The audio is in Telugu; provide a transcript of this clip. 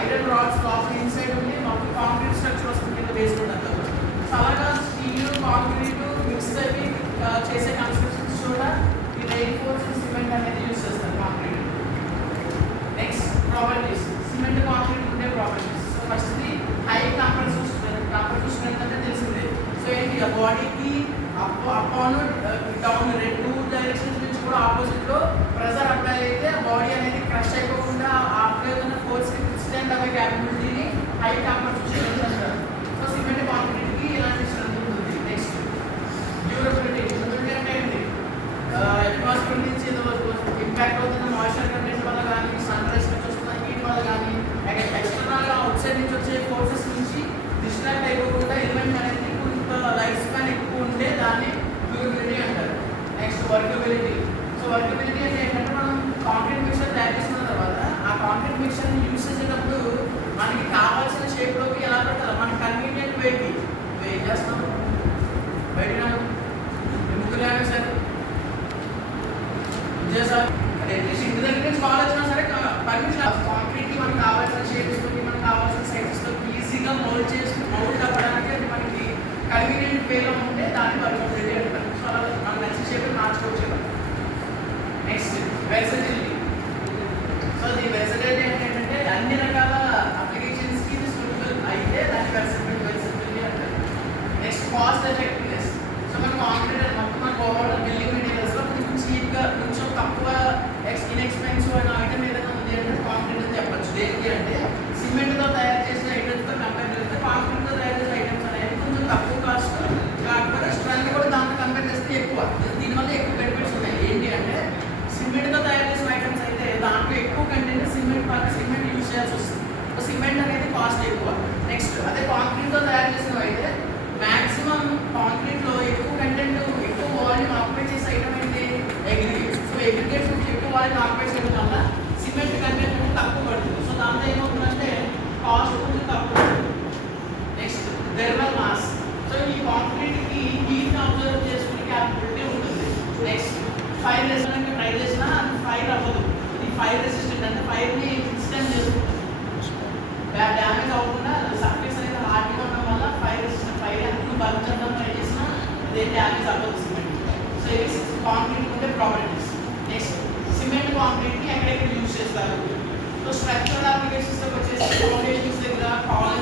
ఐరన్ రాడ్స్ లోపల ఇన్సైడ్ ఉండి మొత్తం కాంక్రీట్ స్ట్రక్చర్ వస్తుంది కింద బేస్మెంట్ అంతా. సో అలాగా స్టీల్ కాంక్రీట్ మిక్స్ అయ్యి చేసే కన్స్ట్రక్షన్స్ కూడా ఈ రెయిన్ఫోర్స్డ్ సిమెంట్ అనేది యూజ్ చేస్తారు concrete. Next properties, cement concrete ఉండే ప్రాపర్టీస్. సో ఫస్ట్ది హై కంప్రెసివ్ స్ట్రెంత్ అంటే తెలిసిందే. సో ఏంటి, ఆ బాడీకి up on down two directions నుంచి కూడా ఆపోజిట్లో ప్రెజర్ అప్లై అయితే ఆ బాడీ అనేది క్రష్ అయిపోకుండా ఆ అప్లై అవుతున్న ఫోర్స్కి విత్స్టాండ్ అయ్యే క్యాపబిలిటీని హై కంప్రెసివ్ స్ట్రెంత్ అంటారు. సో సిమెంట్ కాంక్రీట్కి ఇలాంటి స్ట్రెంత్ ఉంటుంది. Next durability. డ్యూరబిలిటీ అంటే ఏంటి, అట్మాస్ఫియర్ నుంచి ఇంపాక్ట్ అవుతున్న మాయిశ్చర్ కండిషన్ వల్ల కానీ, సన్ రైజ్ నుంచి వస్తున్న హీట్ వల్ల కానీ, ఎక్స్టర్నల్గా అవుట్ సైడ్ నుంచి వచ్చే ఫోర్సెస్ నుంచి డిస్ట్రాక్ట్ అయిపోకుండా ఎలిమెంట్ అనేది కొంత లైఫ్ స్పాన్ ఎక్కువ ఉంటే దాన్ని డ్యూరబిలిటీ అంటారు. Next workability. సో వర్కబిలిటీ అంటే ఏంటంటే మనం కాంక్రీట్ మిక్సర్ తయారు చేసుకున్న తర్వాత ఆ కాంక్రీట్ మిక్సర్ని యూజ్ చేసేటప్పుడు మనకి కావాల్సిన షేప్లోకి ఎలా పెట్టాలి, మనకి కన్వీనియంట్ వేకి ఏం చేస్తాం బయట ముగ్గురు సార్ చేసారు అట్లీస్ట్ ఇంటి దగ్గర నుంచి కాల్ వచ్చినా సరే పర్మిషన్ కాంక్రీట్కి మనకు కావాల్సిన షేప్స్లోకి మనకు కావాల్సిన సైజెస్లోకి ఈజీగా మౌల్డ్ అవ్వడానికి అది మనకి కన్వీనియంట్ వేలో ఉంటే దాన్ని వర్కబిలిటీ అంటారు. సో అలా మనం నచ్చిన షేప్ మార్చుకోవచ్చు. నెక్స్ట్ వెర్సటిలిటీ. సో ఈ వెర్సటిలిటీ అంటే ఏంటంటే అన్ని రకాల అప్లికేషన్స్కి ఇది సూటబుల్ అయితే దాన్ని వెర్సటిలిటీ అంటారు. Next cost effectiveness. సో మన కాంక్రీట్ మొత్తం మన ఓవరాల్ బిల్డింగ్ మెటీరియల్స్లో కొంచెం చీప్గా కొంచెం తక్కువ ఇన్ఎక్స్పెన్సివ్ అయిన ఐటమ్ ఏదైనా ఉంది అంటే కాంక్రీట్ అని చెప్పచ్చు. ఏంటి అంటే సిమెంట్తో తయారు చేసిన ఐటమ్స్తో కంపేర్ చేస్తే కాంక్రీట్తో తయారు చేసిన ఐటమ్స్ అనేది కొంచెం తక్కువ కాస్ట్, కాకపోతే స్ట్రెంత్ కూడా దాంతో కంపేర్ చేస్తే ఎక్కువ. దీనివల్ల ఎక్కువ బెనిఫిట్స్ ఉన్నాయి. ఏంటి అంటే సిమెంట్తో తయారు చేసిన ఐటమ్స్ అయితే దాంట్లో ఎక్కువ కంటెంట్ సిమెంట్ యూజ్ చేయాల్సి వస్తుంది. సో సిమెంట్ అనేది కాస్ట్ ఎక్కువ. నెక్స్ట్ అదే కాంక్రీట్తో తయారు చేసినవి అయితే మ్యాక్సిమం కాంక్రీట్లో ఎక్కువ కంటెంట్ ఎక్కువ వాల్యూమ్ ఆక్యుపై చేసే ఐటమ్ ఏంటి, అగ్రిగేట్. సో అగ్రిగేట్ నుంచి ఎక్కువ వాల్యూమ్ ఆక్యుపై చేయడం వల్ల సిమెంట్ కంటెంట్ అనేది తక్కువ పడుతుంది. సో దాంతో ఏమవుతుందంటే కాస్ట్ కొంచెం తక్కువ పడుతుంది. Next thermal mass. సో ఈ కాంక్రీట్కి హీట్ని అబ్జర్వ్ చేసుకునే క్యాపబిలిటీ ఉంటుంది. నెక్స్ట్ ఫైర్ రెసిస్టెంట్ ట్రై చేసినా అది ఫైర్ అవ్వదు. ఇది ఫైర్ రెసిస్టెంట్ అంటే ఫైర్ని విత్స్టాండ్ చేసుకుంటుంది, డ్యామేజ్ అవ్వకుండా. సర్ఫేస్ అనేది హార్డ్గా ఉండడం వల్ల ఫైర్ రెసిస్టెంట్, ఫైర్ ఎంత బర్న్ చేయడం ట్రై చేసినా అదే డ్యామేజ్ అవ్వదు సిమెంట్. సో ఇవి కాంక్రీట్ ఉండే ప్రాపర్టీస్. నెక్స్ట్ సిమెంట్ కాంక్రీట్ని ఎక్కడెక్కడ యూజ్ చేస్తారు. సో స్ట్రక్చరల్ అప్లికేషన్స్లోకి వచ్చేసి ఫౌండేషన్స్ దగ్గర, కాలేజ్